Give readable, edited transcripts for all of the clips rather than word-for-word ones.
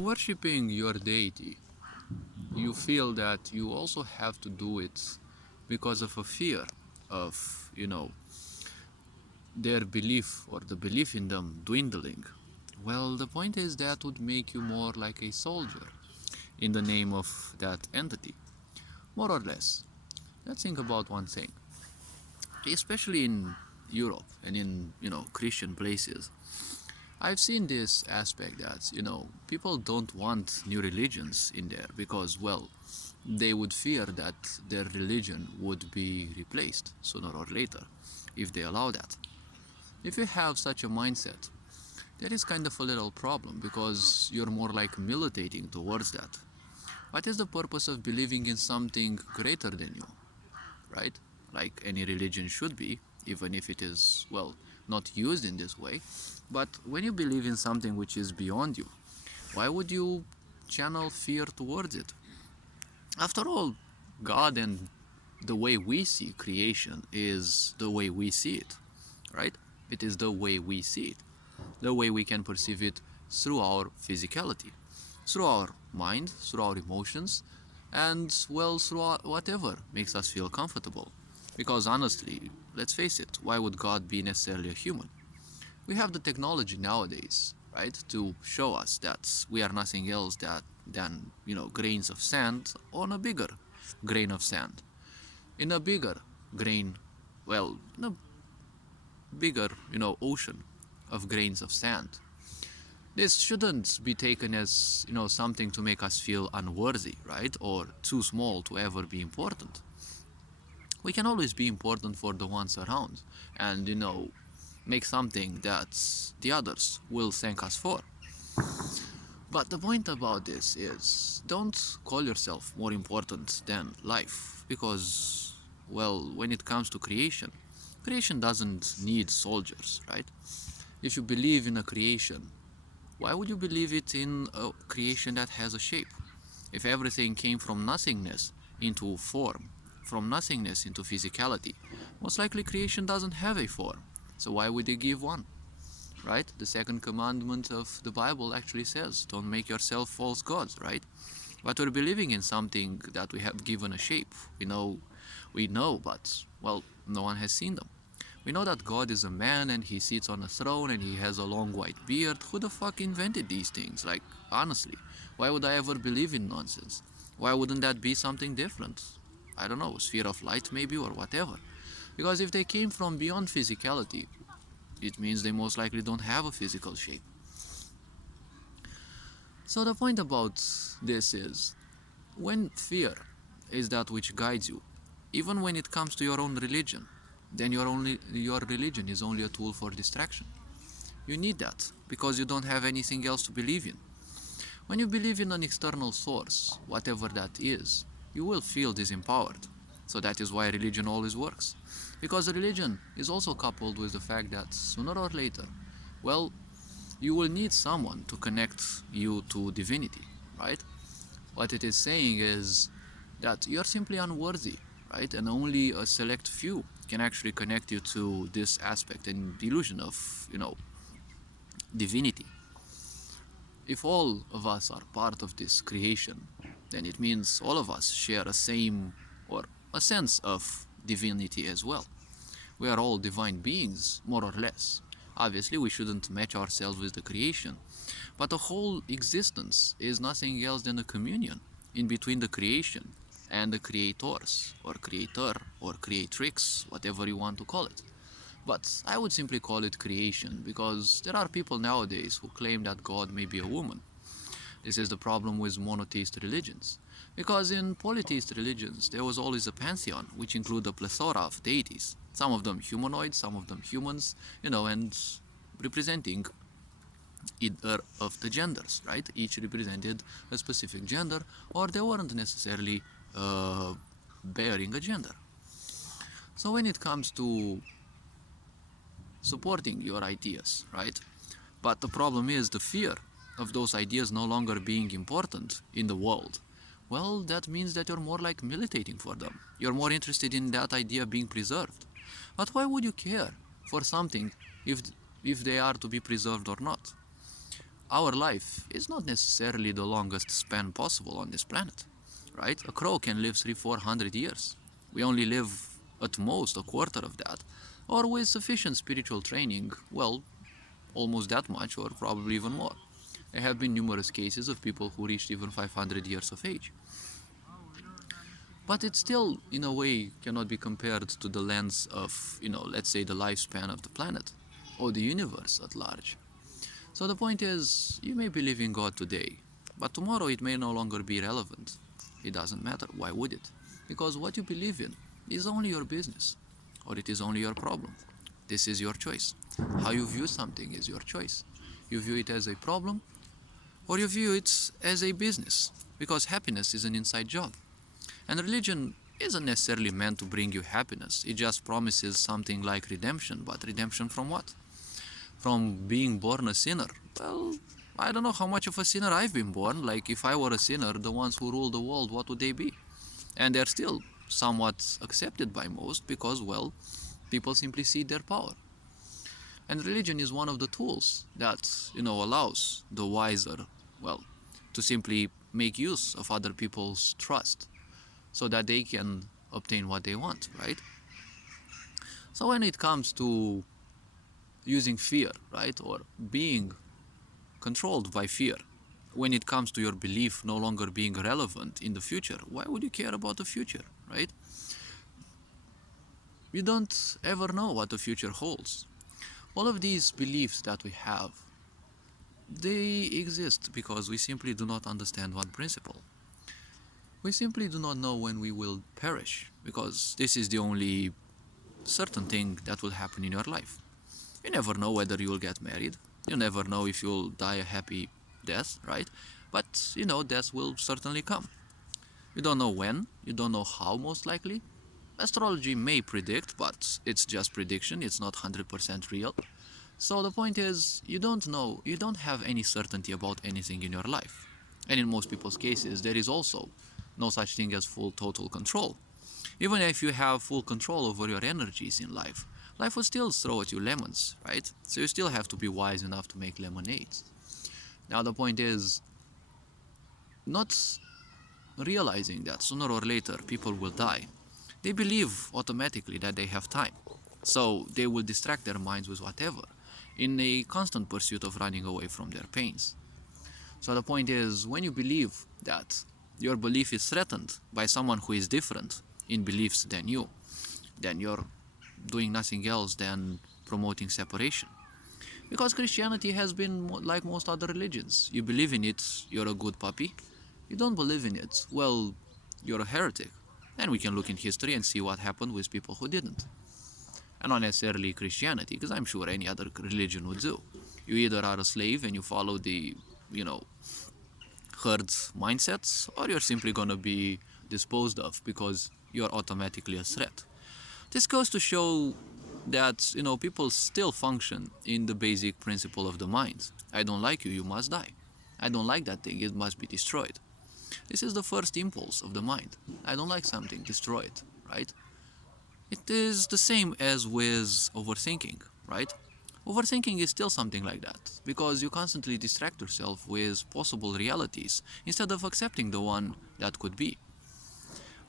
Worshipping your deity, you feel that you also have to do it because of a fear of, their belief or the belief in them dwindling. Well, the point is that would make you more like a soldier in the name of that entity, more or less. Let's think about one thing, especially in Europe and in, Christian places. I've seen this aspect that, people don't want new religions in there because, well, they would fear that their religion would be replaced sooner or later if they allow that. If you have such a mindset, that is kind of a little problem because you're more like militating towards that. What is the purpose of believing in something greater than you, right? Like any religion should be, even if it is, well, not used in this way. But when you believe in something which is beyond you, why would you channel fear towards it? After all, God and the way we see creation is the way we see it, right? It is the way we see it, the way we can perceive it through our physicality, through our mind, through our emotions, and, well, through whatever makes us feel comfortable. Because honestly, let's face it, why would God be necessarily a human? We have the technology nowadays, right, to show us that we are nothing else than grains of sand on a bigger grain of sand, in a bigger grain, well, in a bigger, ocean of grains of sand. This shouldn't be taken as, something to make us feel unworthy, right, or too small to ever be important. We can always be important for the ones around and, make something that the others will thank us for. But the point about this is don't call yourself more important than life because, well, when it comes to creation, creation doesn't need soldiers, right? If you believe in a creation, why would you believe it in a creation that has a shape? If everything came from nothingness into form, from nothingness into physicality, most likely creation doesn't have a form. So why would they give one? Right? The second commandment of the Bible actually says, don't make yourself false gods, right? But we're believing in something that we have given a shape. We know, but, well, no one has seen them. We know that God is a man and he sits on a throne and he has a long white beard. Who the fuck invented these things? Like, honestly, why would I ever believe in nonsense? Why wouldn't that be something different? I don't know, sphere of light maybe or whatever. Because if they came from beyond physicality, it means they most likely don't have a physical shape. So the point about this is, when fear is that which guides you, even when it comes to your own religion, then your religion is only a tool for distraction. You need that because you don't have anything else to believe in. When you believe in an external source, whatever that is, you will feel disempowered. So that is why religion always works. Because religion is also coupled with the fact that sooner or later, well, you will need someone to connect you to divinity, right? What it is saying is that you are simply unworthy, right? And only a select few can actually connect you to this aspect and illusion of, divinity. If all of us are part of this creation, then it means all of us share a same or a sense of divinity as well. We are all divine beings, more or less. Obviously, we shouldn't match ourselves with the creation, but the whole existence is nothing else than a communion in between the creation and the creators, or creator, or creatrix, whatever you want to call it. But I would simply call it creation because there are people nowadays who claim that God may be a woman. This is the problem with monotheist religions. Because in polytheist religions, there was always a pantheon, which include a plethora of deities. Some of them humanoid, some of them humans, and representing either of the genders, right? Each represented a specific gender, or they weren't necessarily bearing a gender. So when it comes to supporting your ideas, right? But the problem is the fear of those ideas no longer being important in the world. Well, that means that you're more like militating for them. You're more interested in that idea being preserved. But why would you care for something if they are to be preserved or not? our life is not necessarily the longest span possible on this planet, right? A crow can live 300-400 years. We only live at most a quarter of that, or with sufficient spiritual training, well, almost that much, or probably even more. There have been numerous cases of people who reached even 500 years of age. But it still, in a way, cannot be compared to the length of, let's say the lifespan of the planet or the universe at large. So the point is, you may believe in God today, but tomorrow it may no longer be relevant. It doesn't matter. Why would it? Because what you believe in is only your business, or it is only your problem. This is your choice. How you view something is your choice. You view it as a problem, or you view it as a business, because happiness is an inside job. And religion isn't necessarily meant to bring you happiness. It just promises something like redemption, but redemption from what? From being born a sinner. Well, I don't know how much of a sinner I've been born. Like, if I were a sinner, the ones who rule the world, what would they be? And they're still somewhat accepted by most because, well, people simply cede their power. And religion is one of the tools that, allows the wiser, well, to simply make use of other people's trust so that they can obtain what they want, right? So when it comes to using fear, right, or being controlled by fear, when it comes to your belief no longer being relevant in the future, why would you care about the future, right? You don't ever know what the future holds. All of these beliefs that we have, they exist because we simply do not understand one principle. We simply do not know when we will perish, because this is the only certain thing that will happen in your life. You never know whether you will get married. You never know if you'll die a happy death, right? But, death will certainly come. You don't know when, you don't know how, most likely. Astrology may predict, but it's just prediction, it's not 100% real. So the point is, you don't know, you don't have any certainty about anything in your life. And in most people's cases, there is also no such thing as full total control. Even if you have full control over your energies in life, life will still throw at you lemons, right? So you still have to be wise enough to make lemonades. Now the point is, not realizing that sooner or later people will die. They believe automatically that they have time. So they will distract their minds with whatever, in a constant pursuit of running away from their pains. So the point is, when you believe that your belief is threatened by someone who is different in beliefs than you, then you're doing nothing else than promoting separation. Because Christianity has been like most other religions. You believe in it, you're a good puppy. You don't believe in it, well, you're a heretic. And we can look in history and see what happened with people who didn't. And not necessarily Christianity, because I'm sure any other religion would do. You either are a slave and you follow the, herd mindsets, or you're simply gonna be disposed of because you're automatically a threat. This goes to show that, people still function in the basic principle of the mind. I don't like you, you must die. I don't like that thing, it must be destroyed. This is the first impulse of the mind. I don't like something, destroy it, right? It is the same as with overthinking, right? Overthinking is still something like that, because you constantly distract yourself with possible realities instead of accepting the one that could be.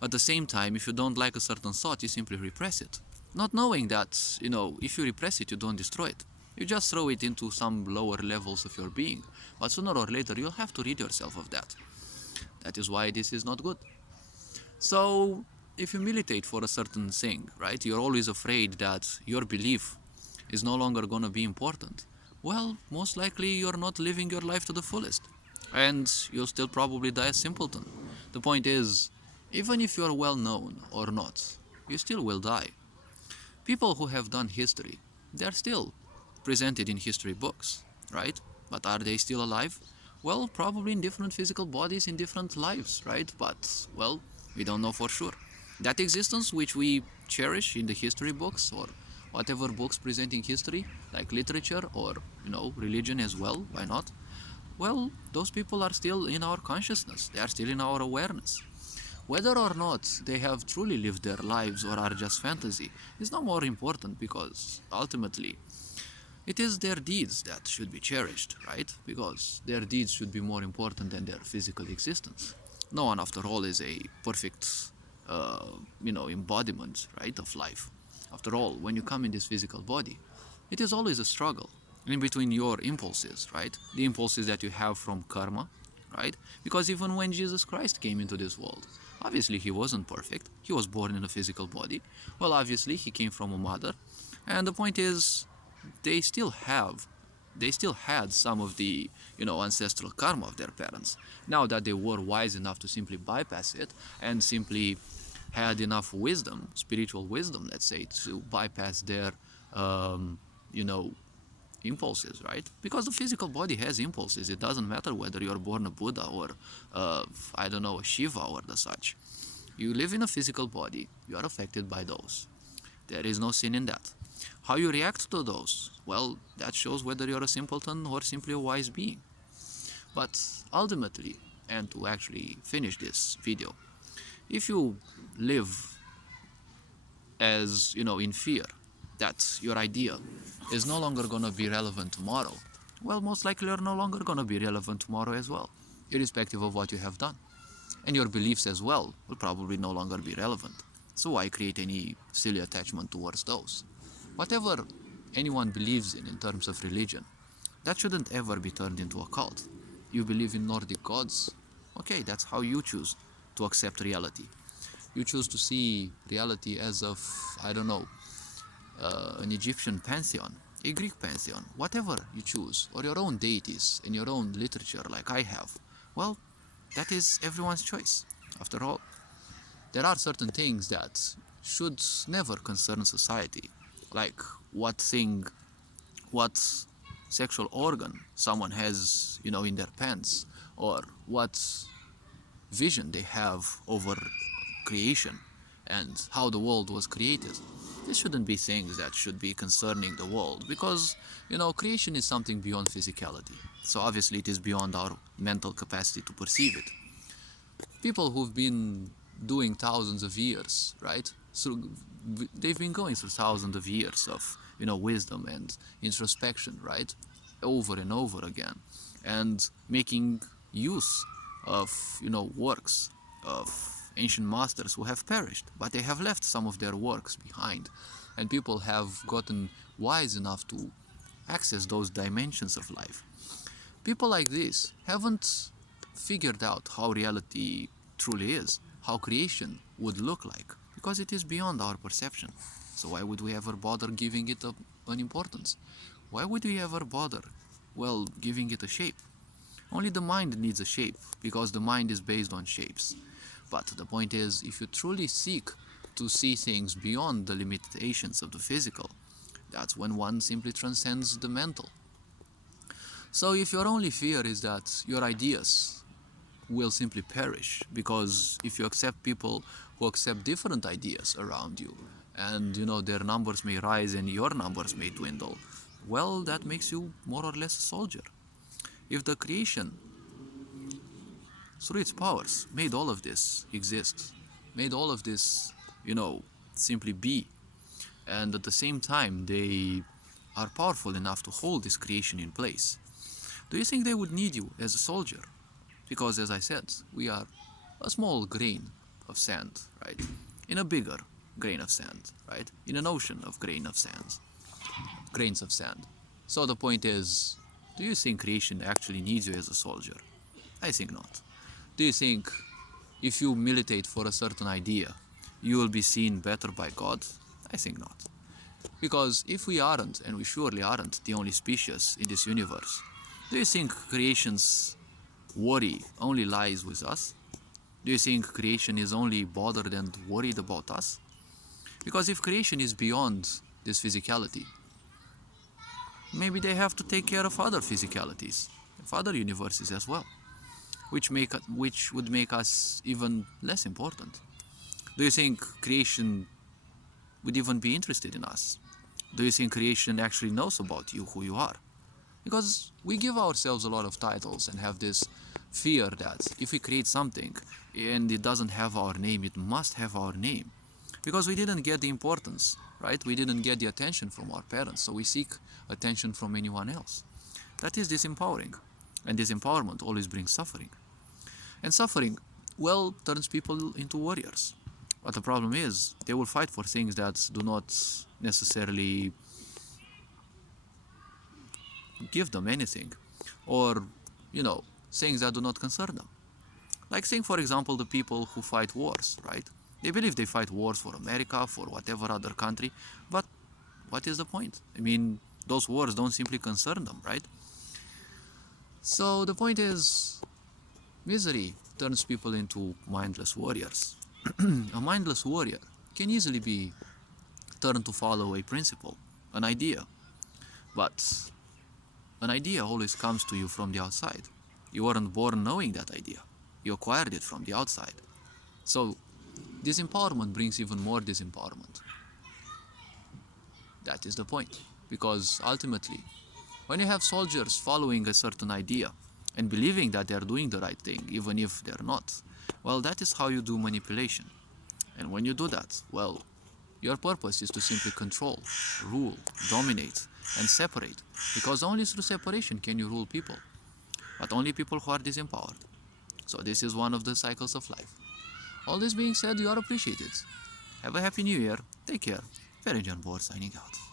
At the same time, if you don't like a certain thought, you simply repress it. Not knowing that, if you repress it, you don't destroy it. You just throw it into some lower levels of your being. But sooner or later, you'll have to rid yourself of that. That is why this is not good. So, if you militate for a certain thing, right, you're always afraid that your belief is no longer going to be important. Well, most likely you're not living your life to the fullest. And you'll still probably die a simpleton. The point is, even if you're well known or not, you still will die. People who have done history, they're still presented in history books, right? But are they still alive? Well, probably in different physical bodies in different lives, right? But, well, we don't know for sure. That existence which we cherish in the history books or whatever books presenting history, like literature or, religion as well, why not? Well, those people are still in our consciousness, they are still in our awareness. Whether or not they have truly lived their lives or are just fantasy is no more important, because ultimately, It is their deeds that should be cherished, right? Because their deeds should be more important than their physical existence. No one, after all, is a perfect, embodiment, right, of life. After all, when you come in this physical body, it is always a struggle in between your impulses, right? The impulses that you have from karma, right? Because even when Jesus Christ came into this world, obviously he wasn't perfect. He was born in a physical body. Well, obviously he came from a mother. And the point is, they still had some of the ancestral karma of their parents. Now that they were wise enough to simply bypass it and simply had enough wisdom, spiritual wisdom, let's say, to bypass their impulses, right? Because the physical body has impulses. It doesn't matter whether you're born a Buddha or a Shiva or the such. You live in a physical body, you are affected by those. There is no sin in that. How you react to those, well, that shows whether you're a simpleton or simply a wise being. But ultimately, and to actually finish this video, if you live as, in fear that your idea is no longer going to be relevant tomorrow, well, most likely you're no longer going to be relevant tomorrow as well, irrespective of what you have done. And your beliefs as well will probably no longer be relevant. So why create any silly attachment towards those? Whatever anyone believes in terms of religion, that shouldn't ever be turned into a cult. You believe in Nordic gods? Okay, that's how you choose to accept reality. You choose to see reality as of, an Egyptian pantheon, a Greek pantheon, whatever you choose, or your own deities in your own literature like I have. Well, that is everyone's choice. After all, there are certain things that should never concern society, like what sexual organ someone has, in their pants, or what vision they have over creation and how the world was created. This shouldn't be things that should be concerning the world, because, creation is something beyond physicality. So obviously it is beyond our mental capacity to perceive it. People who've been doing thousands of years, right? So they've been going through thousands of years of, wisdom and introspection, right? Over and over again, and making use of, works of ancient masters who have perished, but they have left some of their works behind, and people have gotten wise enough to access those dimensions of life. People like this haven't figured out how reality truly is, how creation would look like, because it is beyond our perception. So why would we ever bother giving it an importance? Why would we ever bother, giving it a shape? Only the mind needs a shape, because the mind is based on shapes. But the point is, if you truly seek to see things beyond the limitations of the physical, that's when one simply transcends the mental. So if your only fear is that your ideas will simply perish, because if you accept people who accept different ideas around you, and their numbers may rise and your numbers may dwindle, well, that makes you more or less a soldier. If the creation, through its powers, made all of this exist, made all of this, simply be, and at the same time they are powerful enough to hold this creation in place, do you think they would need you as a soldier? Because, as I said, we are a small grain of sand, right? In a bigger grain of sand, right? In an ocean of grains of sand. So the point is, do you think creation actually needs you as a soldier? I think not. Do you think if you militate for a certain idea, you will be seen better by God? I think not. Because if we aren't, and we surely aren't, the only species in this universe, do you think creation's worry only lies with us? Do you think creation is only bothered and worried about us? Because if creation is beyond this physicality, maybe they have to take care of other physicalities, of other universes as well, which would make us even less important. Do you think creation would even be interested in us? Do you think creation actually knows about you, who you are? Because we give ourselves a lot of titles and have this fear that if we create something and it doesn't have our name, it must have our name. because we didn't get the importance, right? We didn't get the attention from our parents, so we seek attention from anyone else. That is disempowering, and disempowerment always brings suffering. And suffering, well, turns people into warriors. But the problem is, they will fight for things that do not necessarily give them anything, or, things that do not concern them. Like, think, for example, the people who fight wars, right? They believe they fight wars for America, for whatever other country, but what is the point? I mean, those wars don't simply concern them, right? So the point is, misery turns people into mindless warriors. A mindless warrior can easily be turned to follow a principle, an idea, but an idea always comes to you from the outside. You weren't born knowing that idea. You acquired it from the outside. So, disempowerment brings even more disempowerment. That is the point. Because ultimately, when you have soldiers following a certain idea and believing that they're doing the right thing, even if they're not, well, that is how you do manipulation. And when you do that, well, your purpose is to simply control, rule, dominate, and separate. Because only through separation can you rule people. But only people who are disempowered. So this is one of the cycles of life. All this being said, you are appreciated. Have a happy new year. Take care. Very John Board signing out.